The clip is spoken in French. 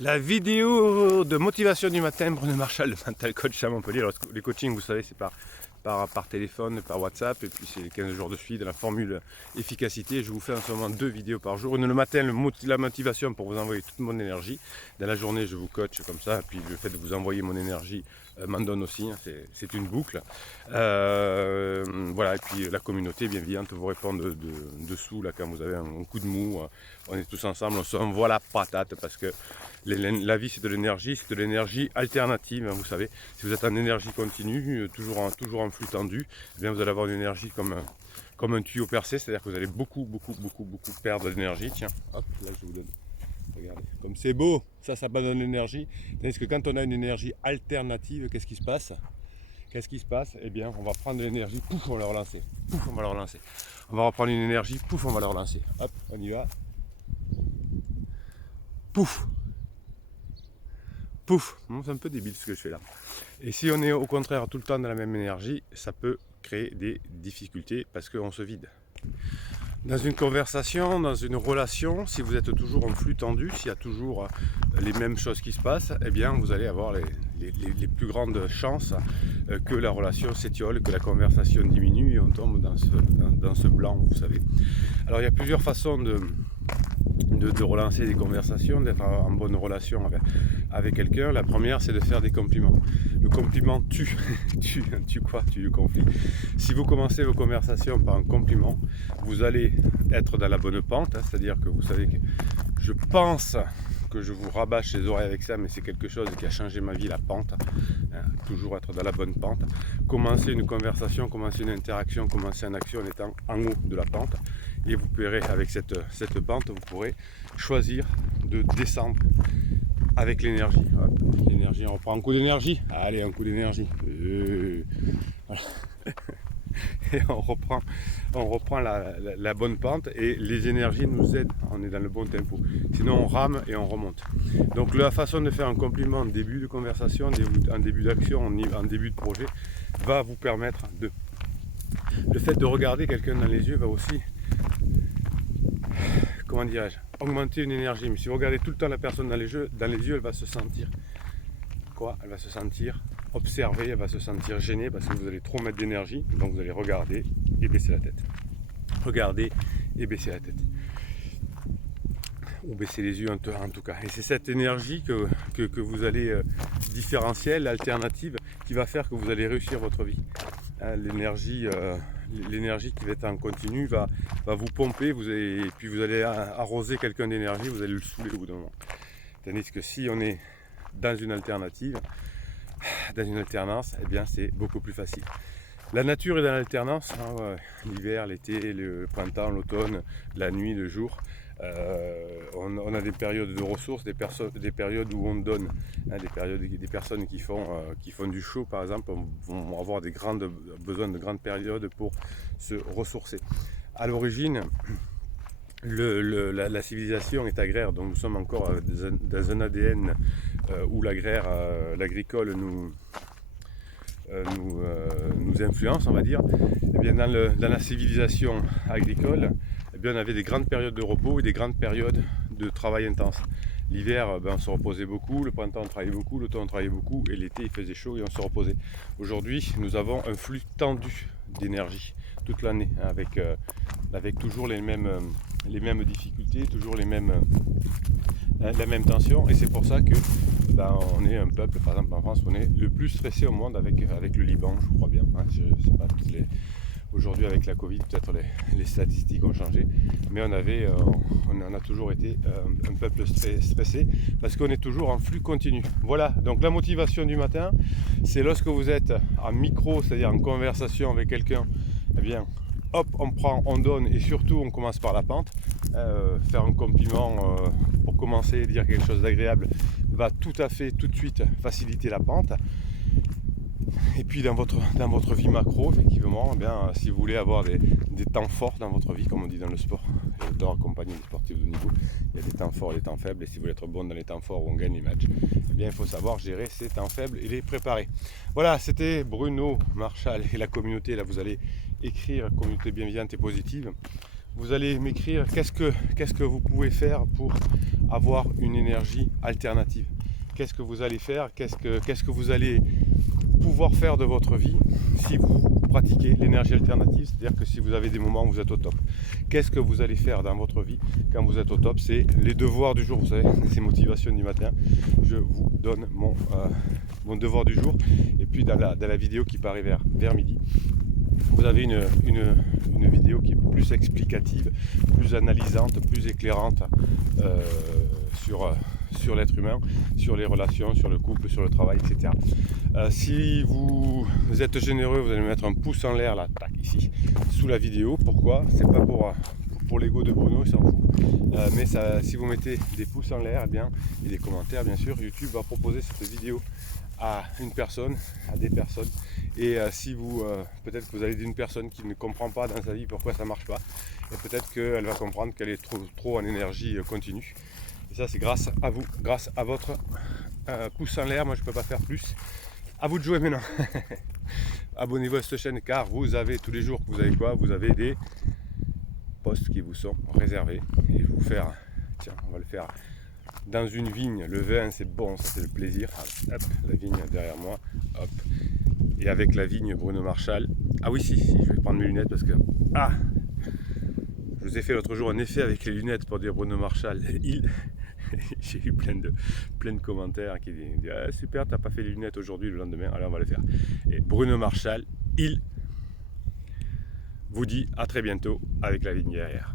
La vidéo de motivation du matin, Bruno Marchal, le mental coach à Montpellier. Alors, les coachings, vous savez, c'est par téléphone, par WhatsApp, et puis c'est les 15 jours de suite, de la formule efficacité. Je vous fais en ce moment 2 vidéos par jour. Une le matin, la motivation pour vous envoyer toute mon énergie. Dans la journée, je vous coach comme ça, et puis le fait de vous envoyer mon énergie m'en donne aussi, hein, c'est une boucle. Voilà, et puis la communauté bienveillante vous répond dessous, là, quand vous avez un coup de mou, on est tous ensemble, on se envoie la patate, parce que la vie c'est de l'énergie alternative, hein, vous savez. Si vous êtes en énergie continue, toujours en flux tendu, eh bien vous allez avoir une énergie comme un tuyau percé, c'est-à-dire que vous allez beaucoup perdre d'énergie. Tiens, hop, là je vous donne. Regardez, comme c'est beau, ça pas donne l'énergie. Tandis que quand on a une énergie alternative, qu'est-ce qui se passe? Eh bien, on va prendre de l'énergie, pouf, on va le relancer. Pouf, on va le relancer. On va reprendre une énergie, pouf, on va le relancer. Hop, on y va. Pouf. Pouf. C'est un peu débile ce que je fais là. Et si on est au contraire tout le temps dans la même énergie, ça peut créer des difficultés parce qu'on se vide. Dans une conversation, dans une relation, si vous êtes toujours en flux tendu, s'il y a toujours les mêmes choses qui se passent, eh bien vous allez avoir les plus grandes chances que la relation s'étiole, que la conversation diminue et on tombe dans ce blanc, vous savez. Alors il y a plusieurs façons de relancer des conversations, d'être en bonne relation avec quelqu'un. La première, c'est de faire des compliments. Le compliment tue, tue le conflit. Si vous commencez vos conversations par un compliment, vous allez être dans la bonne pente, hein, c'est-à-dire que vous savez que je pense que je vous rabâche les oreilles avec ça, mais c'est quelque chose qui a changé ma vie, la pente. Hein, toujours être dans la bonne pente. Commencer une conversation, commencer une interaction, commencer une action en étant en haut de la pente. Et vous pourrez, avec cette pente, vous pourrez choisir de descendre avec l'énergie. L'énergie, on reprend un coup d'énergie. Allez, un coup d'énergie. Voilà. Et on reprend la bonne pente et les énergies nous aident, on est dans le bon tempo. Sinon on rame et on remonte. Donc la façon de faire un compliment en début de conversation, en début d'action, en début de projet, va vous permettre de... Le fait de regarder quelqu'un dans les yeux va aussi, comment dirais-je, augmenter une énergie. Mais si vous regardez tout le temps la personne dans les yeux, elle va se sentir quoi? Elle va se sentir observée, elle va se sentir gênée parce que vous allez trop mettre d'énergie. Donc vous allez regarder et baisser la tête. Regarder et baisser la tête. Ou baisser les yeux en tout cas. Et c'est cette énergie que vous allez différencier, l'alternative, qui va faire que vous allez réussir votre vie. Hein, l'énergie qui va être en continu va vous pomper, et puis vous allez arroser quelqu'un d'énergie, vous allez le saouler au bout d'un moment. Tandis que si on est dans une alternative, dans une alternance, eh bien c'est beaucoup plus facile. La nature est dans l'alternance, hein, l'hiver, l'été, le printemps, l'automne, la nuit, le jour. On a des périodes de ressources, des périodes où on donne, hein, des personnes qui font du show par exemple vont avoir besoin de grandes périodes pour se ressourcer. À l'origine, la civilisation est agraire, donc nous sommes encore dans un ADN où l'agricole nous influence, on va dire. Et bien dans la civilisation agricole, eh bien, on avait des grandes périodes de repos et des grandes périodes de travail intense. L'hiver, on se reposait beaucoup, le printemps on travaillait beaucoup, l'automne on travaillait beaucoup, et l'été il faisait chaud et on se reposait. Aujourd'hui, nous avons un flux tendu d'énergie toute l'année, avec toujours les mêmes difficultés, toujours la même tension, et c'est pour ça que on est un peuple, par exemple en France, on est le plus stressé au monde avec le Liban, je crois bien. Hein, je sais pas, aujourd'hui avec la Covid, peut-être les statistiques ont changé, mais on a toujours été un peuple stressé parce qu'on est toujours en flux continu. Voilà, donc la motivation du matin, c'est lorsque vous êtes en micro, c'est-à-dire en conversation avec quelqu'un, eh bien, hop, on prend, on donne et surtout on commence par la pente. Faire un compliment pour commencer, dire quelque chose d'agréable va tout de suite faciliter la pente. Et puis dans votre vie macro, effectivement, eh bien, si vous voulez avoir des temps forts dans votre vie, comme on dit dans le sport, j'adore accompagner les sportifs de haut niveau, il y a des temps forts et des temps faibles, et si vous voulez être bon dans les temps forts où on gagne les matchs, eh bien, il faut savoir gérer ces temps faibles et les préparer. Voilà, c'était Bruno Marchal et la communauté. Là, vous allez écrire communauté bienveillante et positive. Vous allez m'écrire qu'est-ce que vous pouvez faire pour avoir une énergie alternative. Qu'est-ce que vous allez faire, qu'est-ce que vous allez pouvoir faire de votre vie si vous pratiquez l'énergie alternative, c'est-à-dire que si vous avez des moments où vous êtes au top. Qu'est-ce que vous allez faire dans votre vie quand vous êtes au top? C'est les devoirs du jour, vous savez, ces motivations du matin. Je vous donne mon devoir du jour, et puis dans la vidéo qui paraît vers midi, vous avez une vidéo qui est plus explicative, plus analysante, plus éclairante sur l'être humain, sur les relations, sur le couple, sur le travail, etc. Si vous êtes généreux, vous allez mettre un pouce en l'air là, tac, ici, sous la vidéo. Pourquoi? C'est pas pour l'ego de Bruno, il s'en fout. Mais ça, si vous mettez des pouces en l'air, eh bien, et des commentaires, bien sûr, YouTube va proposer cette vidéo à une personne, à des personnes. Et si vous, peut-être que vous avez une personne qui ne comprend pas dans sa vie pourquoi ça marche pas, et peut-être qu'elle va comprendre qu'elle est trop en énergie continue. Et ça, c'est grâce à vous, grâce à votre pouce en l'air. Moi, je peux pas faire plus. À vous de jouer maintenant. Abonnez-vous à cette chaîne, car vous avez tous les jours, vous avez quoi? Vous avez des posts qui vous sont réservés. Et je vais vous faire, tiens, on va le faire dans une vigne. Le vin, c'est bon, ça c'est le plaisir. Hop, la vigne derrière moi. Hop. Et avec la vigne Bruno Marchal. Ah oui, si, je vais prendre mes lunettes parce que... Ah, je vous ai fait l'autre jour un effet avec les lunettes pour dire Bruno Marchal. J'ai eu plein de commentaires qui disent ah, super, t'as pas fait les lunettes aujourd'hui, le lendemain, alors on va les faire. Et Bruno Marchal, il vous dit à très bientôt avec la vigne derrière.